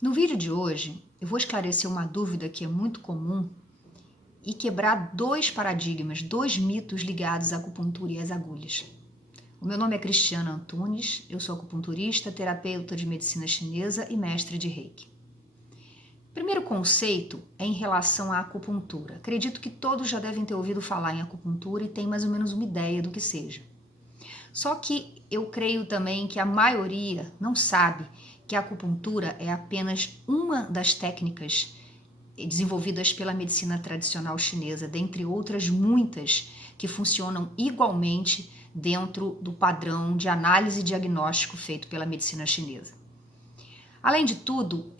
No vídeo de hoje, eu vou esclarecer uma dúvida que é muito comum e quebrar dois paradigmas, dois mitos ligados à acupuntura e às agulhas. O meu nome é Cristiana Antunes, eu sou acupunturista, terapeuta de medicina chinesa e mestre de Reiki. O primeiro conceito é em relação à acupuntura. Acredito que todos já devem ter ouvido falar em acupuntura e têm mais ou menos uma ideia do que seja. Só que eu creio também que a maioria não sabe que a acupuntura é apenas uma das técnicas desenvolvidas pela medicina tradicional chinesa, dentre outras muitas que funcionam igualmente dentro do padrão de análise e diagnóstico feito pela medicina chinesa. Além de tudo,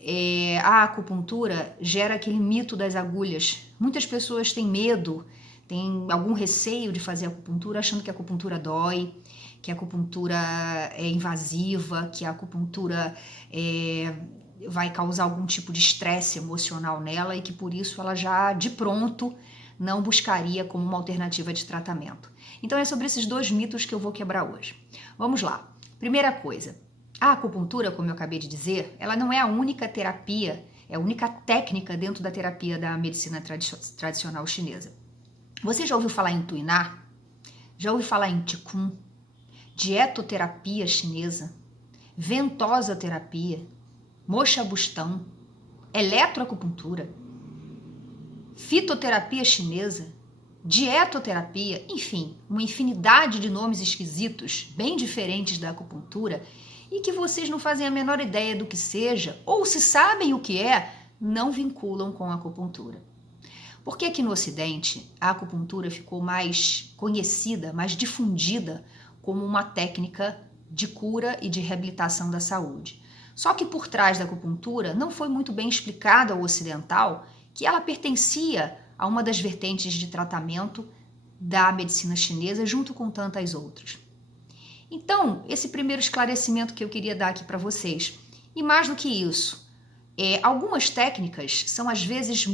a acupuntura gera aquele mito das agulhas. Muitas pessoas têm medo, têm algum receio de fazer acupuntura, achando que a acupuntura dói, que a acupuntura é invasiva, que a acupuntura vai causar algum tipo de estresse emocional nela e que por isso ela já de pronto não buscaria como uma alternativa de tratamento. Então é sobre esses dois mitos que eu vou quebrar hoje. Vamos lá. Primeira coisa, a acupuntura, como eu acabei de dizer, ela não é a única terapia, é a única técnica dentro da terapia da medicina tradicional chinesa. Você já ouviu falar em Tuiná? Já ouviu falar em Qigong? Dietoterapia chinesa? Ventosa terapia? Moxabustão? Eletroacupuntura? Fitoterapia chinesa? Dietoterapia? Enfim, uma infinidade de nomes esquisitos, bem diferentes da acupuntura, e que vocês não fazem a menor ideia do que seja, ou se sabem o que é, não vinculam com a acupuntura. Porque aqui no Ocidente, a acupuntura ficou mais conhecida, mais difundida como uma técnica de cura e de reabilitação da saúde. Só que por trás da acupuntura não foi muito bem explicado ao ocidental que ela pertencia a uma das vertentes de tratamento da medicina chinesa junto com tantas outras. Então, esse primeiro esclarecimento que eu queria dar aqui para vocês. E mais do que isso, algumas técnicas são às vezes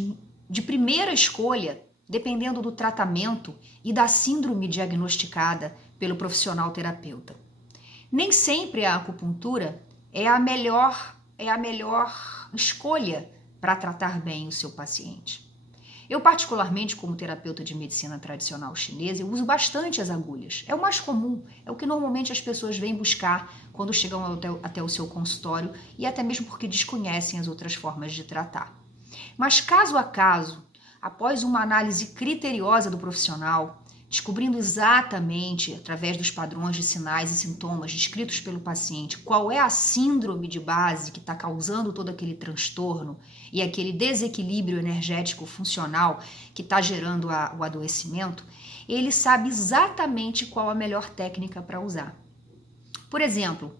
de primeira escolha, dependendo do tratamento e da síndrome diagnosticada pelo profissional terapeuta. Nem sempre a acupuntura é a melhor escolha para tratar bem o seu paciente. Eu, particularmente, como terapeuta de medicina tradicional chinesa, eu uso bastante as agulhas. É o mais comum, é o que normalmente as pessoas vêm buscar quando chegam até o seu consultório e até mesmo porque desconhecem as outras formas de tratar. Mas caso a caso, após uma análise criteriosa do profissional, descobrindo exatamente, através dos padrões de sinais e sintomas descritos pelo paciente, qual é a síndrome de base que está causando todo aquele transtorno e aquele desequilíbrio energético funcional que está gerando o adoecimento, ele sabe exatamente qual a melhor técnica para usar. Por exemplo,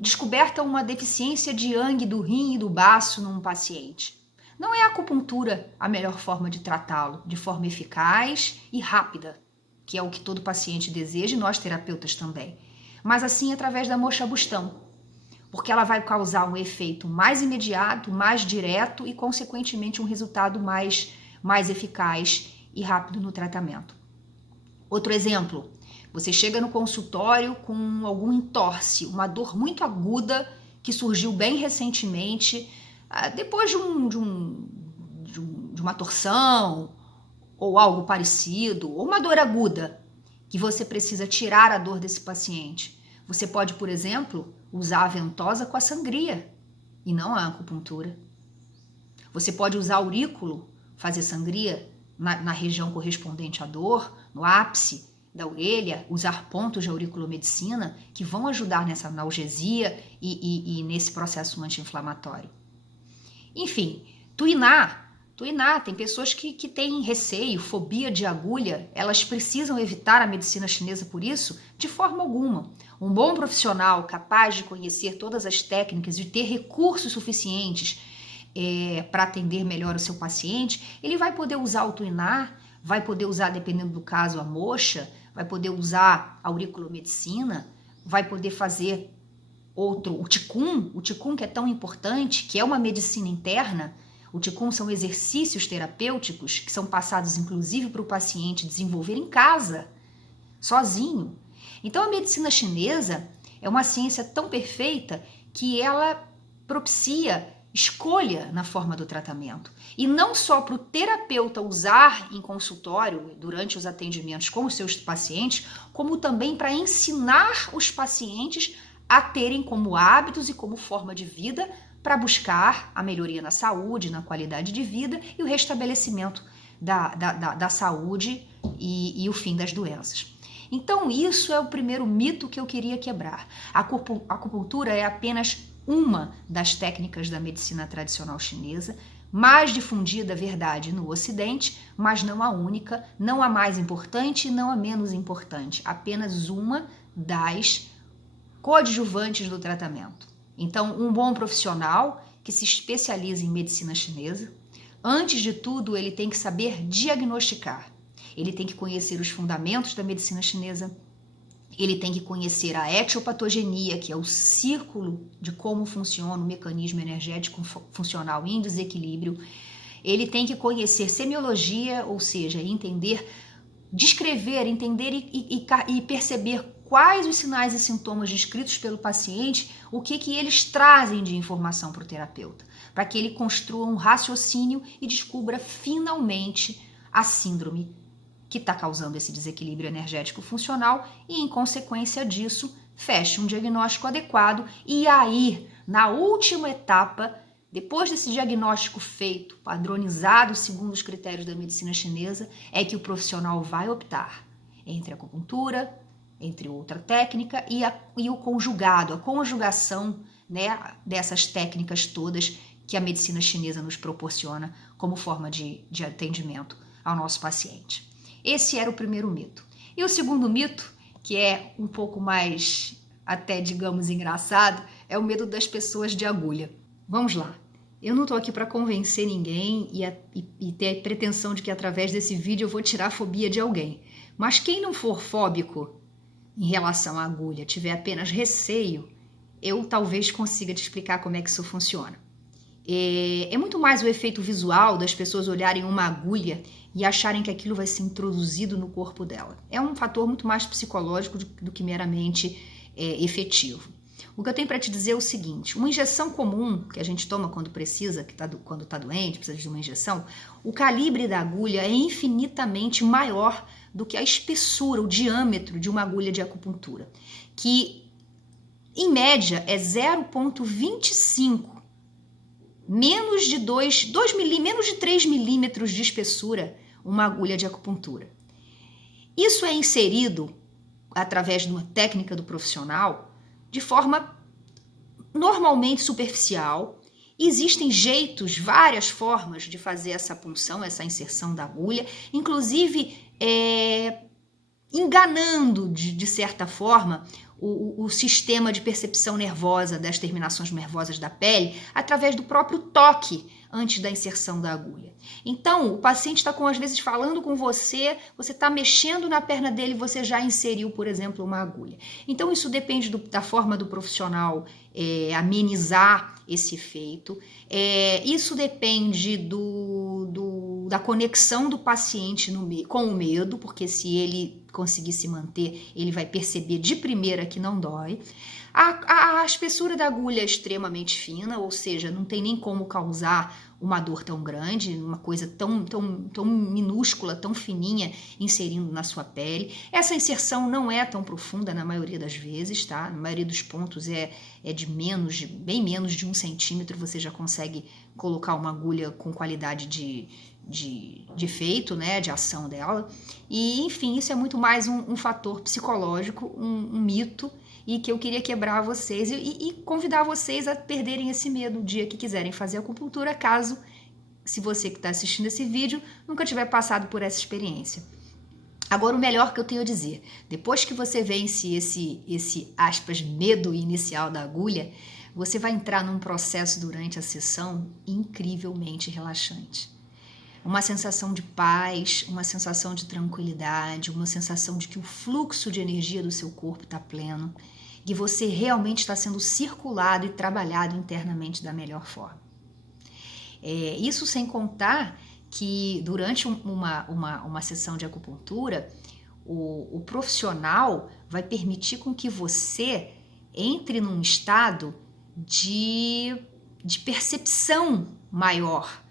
descoberta uma deficiência de yang do rim e do baço num paciente. Não é a acupuntura a melhor forma de tratá-lo, de forma eficaz e rápida, que é o que todo paciente deseja e nós terapeutas também, mas assim através da moxabustão, porque ela vai causar um efeito mais imediato, mais direto e, consequentemente, um resultado mais eficaz e rápido no tratamento. Outro exemplo, você chega no consultório com algum entorse, uma dor muito aguda que surgiu bem recentemente, depois de uma torção ou algo parecido, ou uma dor aguda, que você precisa tirar a dor desse paciente. Você pode, por exemplo, usar a ventosa com a sangria e não a acupuntura. Você pode usar aurículo, fazer sangria na região correspondente à dor, no ápice da orelha, usar pontos de auriculomedicina que vão ajudar nessa analgesia e nesse processo anti-inflamatório. Enfim, Tuiná, tem pessoas que têm receio, fobia de agulha, elas precisam evitar a medicina chinesa por isso? De forma alguma. Um bom profissional capaz de conhecer todas as técnicas e ter recursos suficientes para atender melhor o seu paciente, ele vai poder usar o Tuiná, vai poder usar, dependendo do caso, a moxa, vai poder usar a auriculomedicina, vai poder fazer o Qigong que é tão importante, que é uma medicina interna. O Qigong são exercícios terapêuticos que são passados inclusive para o paciente desenvolver em casa, sozinho. Então a medicina chinesa é uma ciência tão perfeita que ela propicia escolha na forma do tratamento. E não só para o terapeuta usar em consultório, durante os atendimentos com os seus pacientes, como também para ensinar os pacientes a terem como hábitos e como forma de vida para buscar a melhoria na saúde, na qualidade de vida e o restabelecimento da saúde e o fim das doenças. Então isso é o primeiro mito que eu queria quebrar. A acupuntura é apenas uma das técnicas da medicina tradicional chinesa, mais difundida, verdade, no Ocidente, mas não a única, não a mais importante e não a menos importante, apenas uma das coadjuvantes do tratamento. Então, um bom profissional que se especializa em medicina chinesa, antes de tudo, ele tem que saber diagnosticar. Ele tem que conhecer os fundamentos da medicina chinesa, ele tem que conhecer a etiopatogenia, que é o círculo de como funciona o mecanismo energético funcional em desequilíbrio. Ele tem que conhecer semiologia, ou seja, entender, descrever, entender e perceber quais os sinais e sintomas descritos pelo paciente, o que eles trazem de informação para o terapeuta, para que ele construa um raciocínio e descubra finalmente a síndrome que está causando esse desequilíbrio energético funcional e, em consequência disso, feche um diagnóstico adequado e aí, na última etapa, depois desse diagnóstico feito, padronizado segundo os critérios da medicina chinesa, é que o profissional vai optar entre a acupuntura, entre outra técnica e o conjugado, a conjugação, né, dessas técnicas todas que a medicina chinesa nos proporciona como forma de atendimento ao nosso paciente. Esse era o primeiro mito. E o segundo mito, que é um pouco mais, até digamos, engraçado, é o medo das pessoas de agulha. Vamos lá. Eu não estou aqui para convencer ninguém e ter a pretensão de que através desse vídeo eu vou tirar a fobia de alguém. Mas quem não for fóbico em relação à agulha, tiver apenas receio, eu talvez consiga te explicar como é que isso funciona. É muito mais o efeito visual das pessoas olharem uma agulha e acharem que aquilo vai ser introduzido no corpo dela. É um fator muito mais psicológico do que meramente efetivo. O que eu tenho para te dizer é o seguinte: uma injeção comum que a gente toma quando precisa, quando está doente, precisa de uma injeção, o calibre da agulha é infinitamente maior do que a espessura, o diâmetro de uma agulha de acupuntura, que em média é 0,25, menos de 3 milímetros de espessura, uma agulha de acupuntura. Isso é inserido através de uma técnica do profissional de forma normalmente superficial. Existem jeitos, várias formas de fazer essa punção, essa inserção da agulha, inclusive enganando de certa forma o sistema de percepção nervosa das terminações nervosas da pele através do próprio toque antes da inserção da agulha. Então, o paciente está, às vezes, falando com você está mexendo na perna dele, você já inseriu, por exemplo, uma agulha. Então, isso depende da forma do profissional amenizar esse efeito. Isso depende da conexão do paciente com o medo, porque se ele conseguir se manter, ele vai perceber de primeira que não dói. A espessura da agulha é extremamente fina, ou seja, não tem nem como causar uma dor tão grande, uma coisa tão minúscula, tão fininha, inserindo na sua pele. Essa inserção não é tão profunda na maioria das vezes, tá? Na maioria dos pontos é bem menos de 1 centímetro, você já consegue colocar uma agulha com qualidade de efeito, né, de ação dela. E, enfim, isso é muito mais um fator psicológico, um mito, e que eu queria quebrar vocês e convidar vocês a perderem esse medo o dia que quiserem fazer acupuntura, caso, se você que está assistindo esse vídeo, nunca tiver passado por essa experiência. Agora, o melhor que eu tenho a dizer, depois que você vence esse aspas, medo inicial da agulha, você vai entrar num processo durante a sessão incrivelmente relaxante. Uma sensação de paz, uma sensação de tranquilidade, uma sensação de que o fluxo de energia do seu corpo está pleno, que você realmente está sendo circulado e trabalhado internamente da melhor forma. Isso sem contar que durante uma sessão de acupuntura, o profissional vai permitir com que você entre num estado de de percepção maior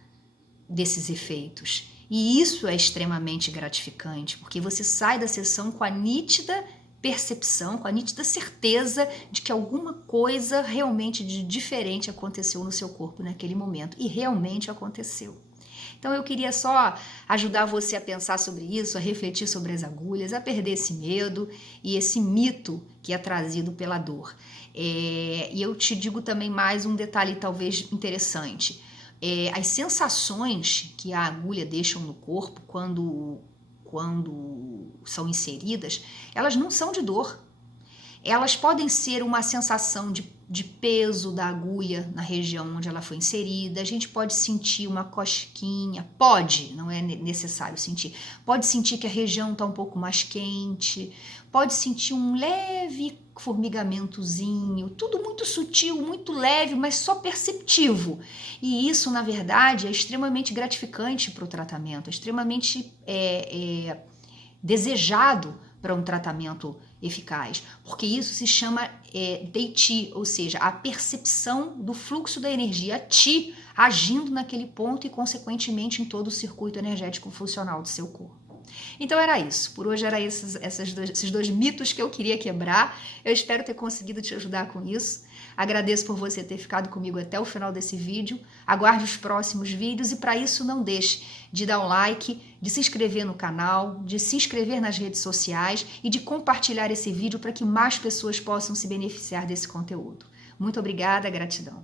desses efeitos. E isso é extremamente gratificante, porque você sai da sessão com a nítida percepção, com a nítida certeza de que alguma coisa realmente de diferente aconteceu no seu corpo naquele momento. E realmente aconteceu. Então eu queria só ajudar você a pensar sobre isso, a refletir sobre as agulhas, a perder esse medo e esse mito que é trazido pela dor. E eu te digo também mais um detalhe talvez interessante. As sensações que a agulha deixa no corpo quando são inseridas, elas não são de dor. Elas podem ser uma sensação de peso da agulha na região onde ela foi inserida. A gente pode sentir uma cosquinha, pode, não é necessário sentir. Pode sentir que a região está um pouco mais quente, pode sentir um leve formigamentozinho, tudo muito sutil, muito leve, mas só perceptivo. E isso, na verdade, é extremamente gratificante para o tratamento, é extremamente desejado para um tratamento eficaz, porque isso se chama Dei-Chi, ou seja, a percepção do fluxo da energia Ti agindo naquele ponto e, consequentemente, em todo o circuito energético funcional do seu corpo. Então era isso, por hoje era esses dois mitos que eu queria quebrar. Eu espero ter conseguido te ajudar com isso. Agradeço por você ter ficado comigo até o final desse vídeo. Aguarde os próximos vídeos e para isso não deixe de dar um like, de se inscrever no canal, de se inscrever nas redes sociais e de compartilhar esse vídeo para que mais pessoas possam se beneficiar desse conteúdo. Muito obrigada, gratidão.